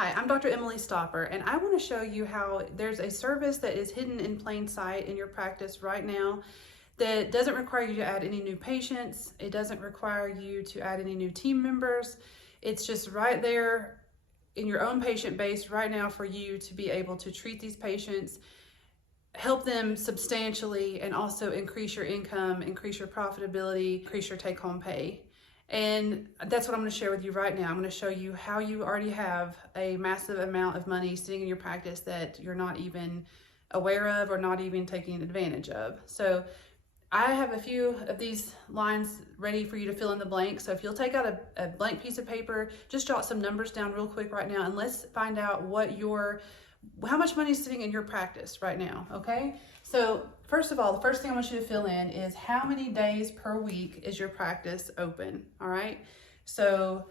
Hi, I'm Dr. Emily Stopper, and I want to show you how there's a service that is hidden in plain sight in your practice right now that doesn't require you to add any new patients. It doesn't require you to add any new team members. It's just right there in your own patient base right now for you to be able to treat these patients, help them substantially, and also increase your income, increase your profitability, increase your take-home pay. And that's what I'm going to share with you right now. I'm going to show you how you already have a massive amount of money sitting in your practice that you're not even aware of or not even taking advantage of. So I have a few of these lines ready for you to fill in the blank. So if you'll take out a blank piece of paper, just jot some numbers down real quick right now, and let's find out how much money is sitting in your practice right now, okay? So first of all, the first thing I want you to fill in is how many days per week is your practice open, all right? So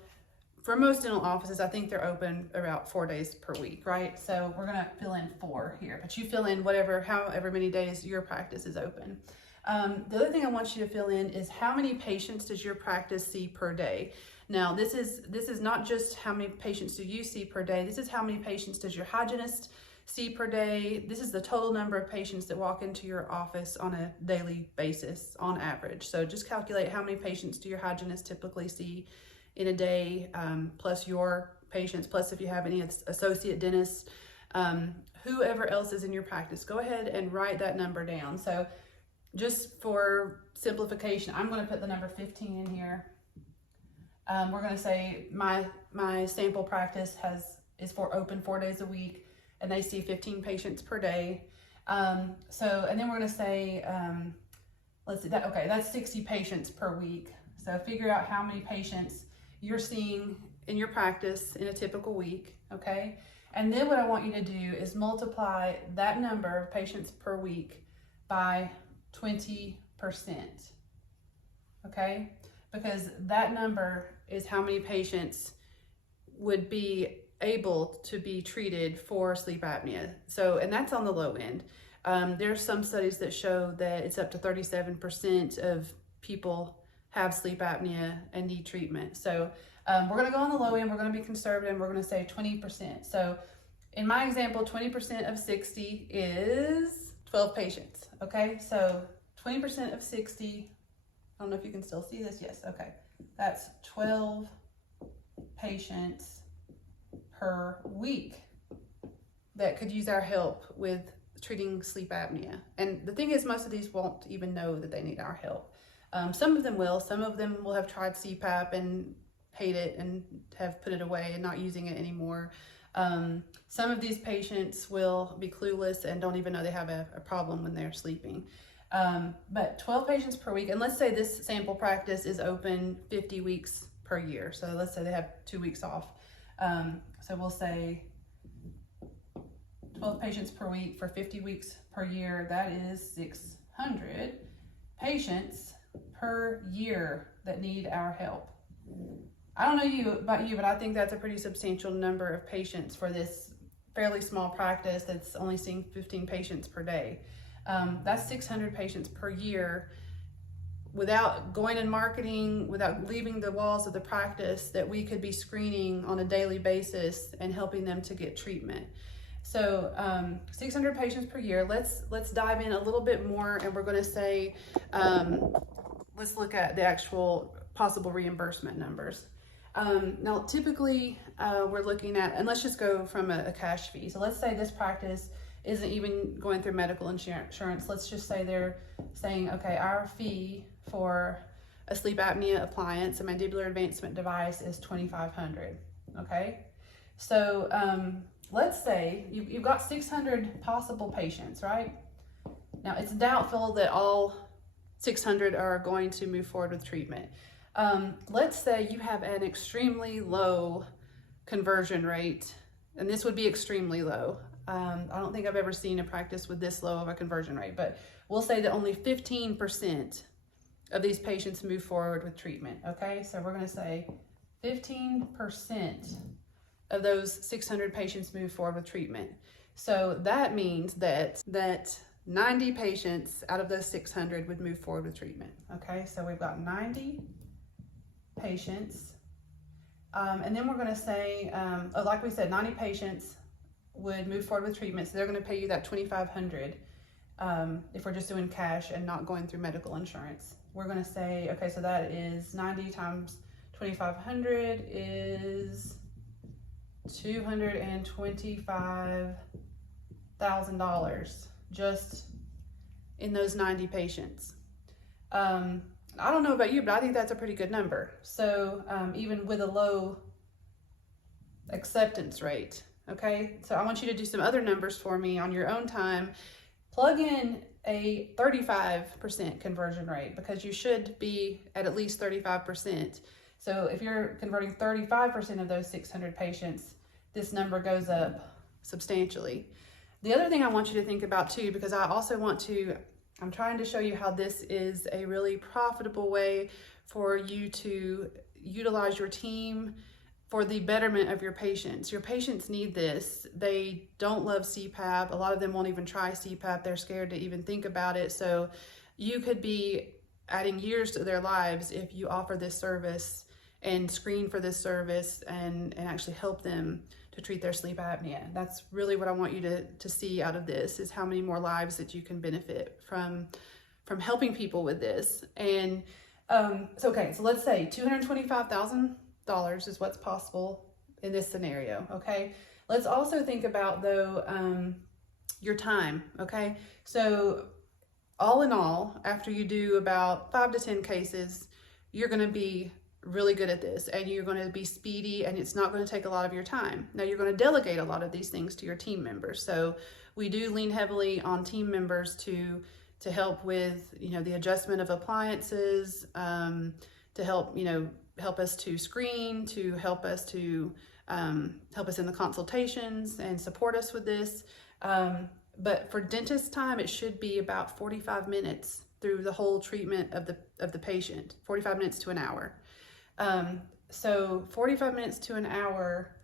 for most dental offices, I think they're open about 4 days per week, right? So we're gonna fill in 4 here, but you fill in however many days your practice is open. The other thing I want you to fill in is how many patients does your practice see per day? Now, this is not just how many patients do you see per day. This is how many patients does your hygienist see per day. This is the total number of patients that walk into your office on a daily basis on average. So just calculate how many patients do your hygienist typically see in a day, plus your patients, plus if you have any associate dentists, whoever else is in your practice. Go ahead and write that number down. So just for simplification, I'm going to put the number 15 in here. We're going to say my sample practice is open 4 days a week, and they see 15 patients per day. And then we're going to say, let's see, that's 60 patients per week. So figure out how many patients you're seeing in your practice in a typical week, okay? And then what I want you to do is multiply that number of patients per week by 20%, okay? Because that number is how many patients would be able to be treated for sleep apnea. So, and that's on the low end. There's some studies that show that it's up to 37% of people have sleep apnea and need treatment. So we're gonna go on the low end, we're gonna be conservative, and we're gonna say 20%. So in my example, 20% of 60 is 12 patients, okay? So 20% of 60, I don't know if you can still see this, yes, okay. That's 12 patients per week that could use our help with treating sleep apnea. And the thing is, most of these won't even know that they need our help. Some of them will. Some of them will have tried CPAP and hate it and have put it away and not using it anymore. Some of these patients will be clueless and don't even know they have a problem when they're sleeping. But 12 patients per week, and let's say this sample practice is open 50 weeks per year. So let's say they have 2 weeks off. So we'll say 12 patients per week for 50 weeks per year. That is 600 patients per year that need our help. I don't know about you, but I think that's a pretty substantial number of patients for this fairly small practice that's only seeing 15 patients per day. That's 600 patients per year without going in marketing, without leaving the walls of the practice, that we could be screening on a daily basis and helping them to get treatment. So 600 patients per year. Let's dive in a little bit more, and we're going to say, let's look at the actual possible reimbursement numbers. Now, typically we're looking at, and let's just go from a cash fee. So let's say this practice isn't even going through medical insurance. Let's just say they're saying, okay, our fee for a sleep apnea appliance, a mandibular advancement device, is $2,500, okay? So let's say you've got 600 possible patients, right? Now, it's doubtful that all 600 are going to move forward with treatment. Let's say you have an extremely low conversion rate, and this would be extremely low. I don't think I've ever seen a practice with this low of a conversion rate, but we'll say that only 15% of these patients move forward with treatment, okay? So we're gonna say 15% of those 600 patients move forward with treatment. So that means that 90 patients out of those 600 would move forward with treatment, okay? So we've got 90 patients And then we're going to say, like we said, 90 patients would move forward with treatment. So they're going to pay you that $2,500 if we're just doing cash and not going through medical insurance. We're going to say, okay, so that is 90 times 2,500 is $225,000 just in those 90 patients. I don't know about you, but I think that's a pretty good number. So even with a low acceptance rate, okay? So I want you to do some other numbers for me on your own time. Plug in a 35% conversion rate because you should be at least 35%. So if you're converting 35% of those 600 patients, this number goes up substantially. The other thing I want you to think about too, because I also want to, I'm trying to show you how this is a really profitable way for you to utilize your team for the betterment of your patients. Your patients need this. They don't love CPAP. A lot of them won't even try CPAP. They're scared to even think about it. So you could be adding years to their lives if you offer this service and screen for this service and actually help them to treat their sleep apnea. That's really what I want you to see out of this, is how many more lives that you can benefit from helping people with this. And so let's say $225,000 is what's possible in this scenario, okay? Let's also think about, though, your time, okay? So all in all, after you do about 5 to 10 cases, you're gonna be really good at this and you're going to be speedy and it's not going to take a lot of your time. Now you're going to delegate a lot of these things to your team members. So we do lean heavily on team members to help with, the adjustment of appliances, to help, help us to screen, to help us in the consultations and support us with this. But for dentist time, it should be about 45 minutes through the whole treatment of the patient, 45 minutes to an hour. So 45 minutes to an hour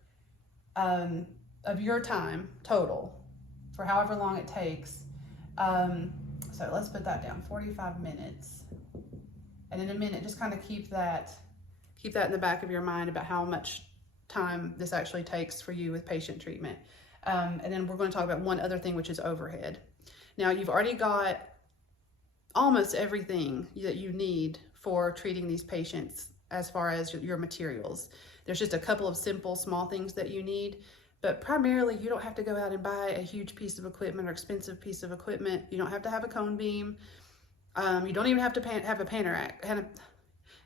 of your time total for however long it takes. So let's put that down, 45 minutes. And in a minute, just kind of keep that in the back of your mind about how much time this actually takes for you with patient treatment. And then we're going to talk about one other thing, which is overhead. Now you've already got almost everything that you need for treating these patients as far as your materials. There's just a couple of simple, small things that you need, but primarily you don't have to go out and buy a huge piece of equipment or expensive piece of equipment. You don't have to have a cone beam. You don't even have to have a Panorex.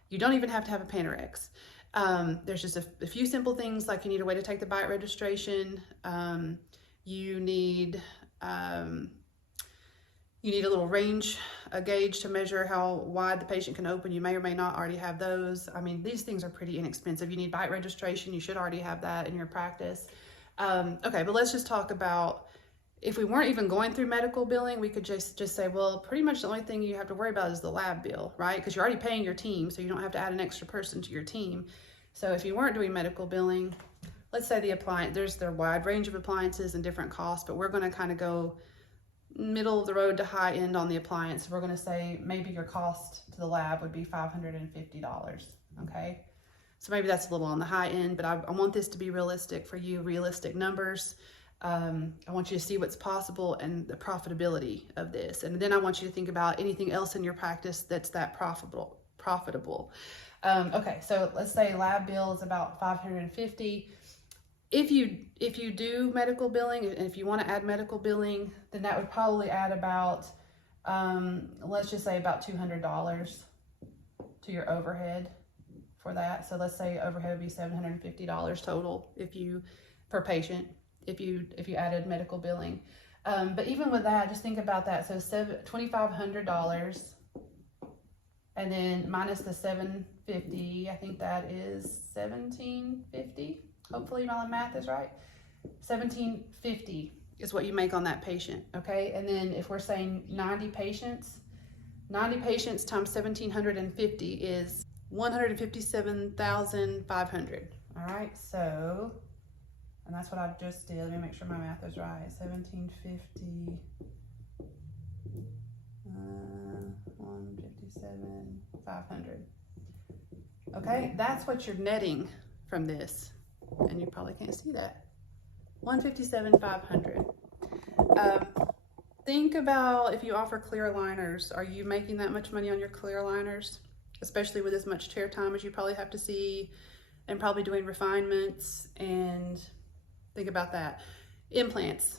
You don't even have to have a Panorex. There's just a few simple things, like you need a way to take the bite registration. You need a little range, a gauge to measure how wide the patient can open. You may or may not already have those. I mean, these things are pretty inexpensive. You need bite registration. You should already have that in your practice. Okay, but let's just talk about, if we weren't even going through medical billing, we could just say, well, pretty much the only thing you have to worry about is the lab bill, right? Because you're already paying your team, so you don't have to add an extra person to your team. So if you weren't doing medical billing, let's say the appliance, there's a wide range of appliances and different costs, but we're going to kind of go middle of the road to high end on the appliance. We're going to say maybe your cost to the lab would be $550, okay? So maybe that's a little on the high end, but I want this to be realistic for you, realistic numbers. I want you to see what's possible and the profitability of this. And then I want you to think about anything else in your practice that's that profitable. Okay, so let's say lab bill is about $550. If you do medical billing, and if you want to add medical billing, then that would probably add about, let's just say about $200 to your overhead for that. So let's say overhead would be $750 total per patient if you added medical billing. But even with that, just think about that. So $2,500, and then minus the $750, I think that is $1,750. Hopefully my math is right. $1,750 is what you make on that patient, okay? And then if we're saying 90 patients times 1,750 is 157,500. All right, so, and that's what I just did. Let me make sure my math is right. 1,750, 157,500. Okay, that's what you're netting from this, and you probably can't see that. $157,500. Think about if you offer clear aligners, are you making that much money on your clear aligners? Especially with as much chair time as you probably have to see, and probably doing refinements, and think about that. Implants.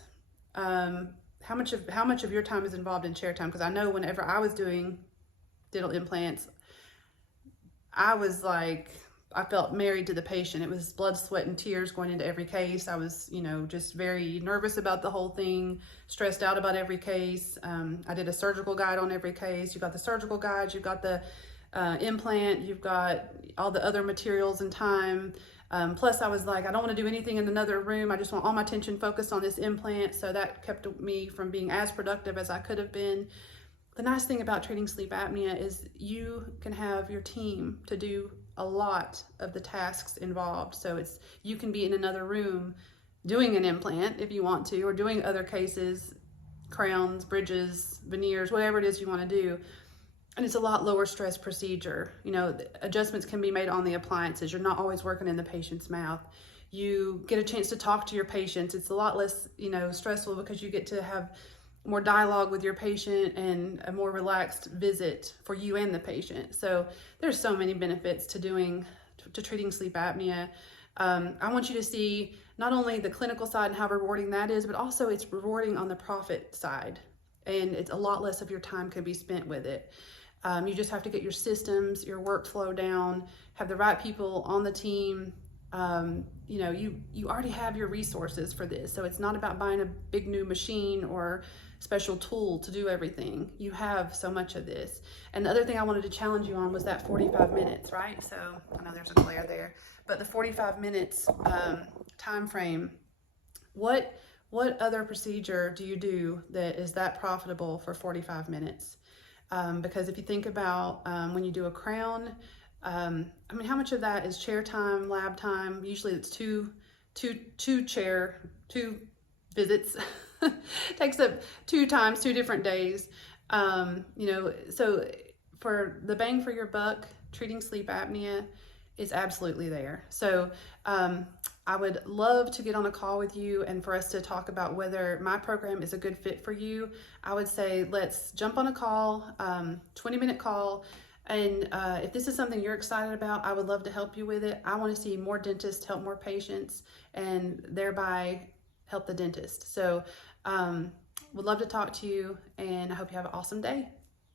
How much of your time is involved in chair time? Because I know whenever I was doing dental implants, I was like, I felt married to the patient. It was blood, sweat, and tears going into every case. I was, you know, just very nervous about the whole thing, stressed out about every case. I did a surgical guide on every case. You got the surgical guides, you've got the implant, you've got all the other materials and time. Plus I was like, I don't want to do anything in another room. I just want all my attention focused on this implant. So that kept me from being as productive as I could have been. The nice thing about treating sleep apnea is you can have your team to do a lot of the tasks involved. So you can be in another room doing an implant if you want to, or doing other cases, crowns, bridges, veneers, whatever it is you want to do. And it's a lot lower stress procedure. You know, adjustments can be made on the appliances. You're not always working in the patient's mouth. You get a chance to talk to your patients. It's a lot less, you know, stressful because you get to have more dialogue with your patient and a more relaxed visit for you and the patient. So there's so many benefits to treating sleep apnea. I want you to see not only the clinical side and how rewarding that is, but also it's rewarding on the profit side. And it's a lot less of your time could be spent with it. You just have to get your systems, your workflow down, have the right people on the team. You know, you already have your resources for this. So it's not about buying a big new machine or special tool to do everything. You have so much of this. And the other thing I wanted to challenge you on was that 45 minutes, right? So I know there's a glare there, but the 45 minutes time frame, what other procedure do you do that is that profitable for 45 minutes? Because if you think about when you do a crown, I mean, how much of that is chair time, lab time? Usually it's two visits. Takes up 2 times, 2 different days. You know, so for the bang for your buck, treating sleep apnea is absolutely there. So I would love to get on a call with you and for us to talk about whether my program is a good fit for you. I would say let's jump on a call, 20-minute call. And if this is something you're excited about, I would love to help you with it. I want to see more dentists help more patients and thereby help the dentist. So would love to talk to you, and I hope you have an awesome day.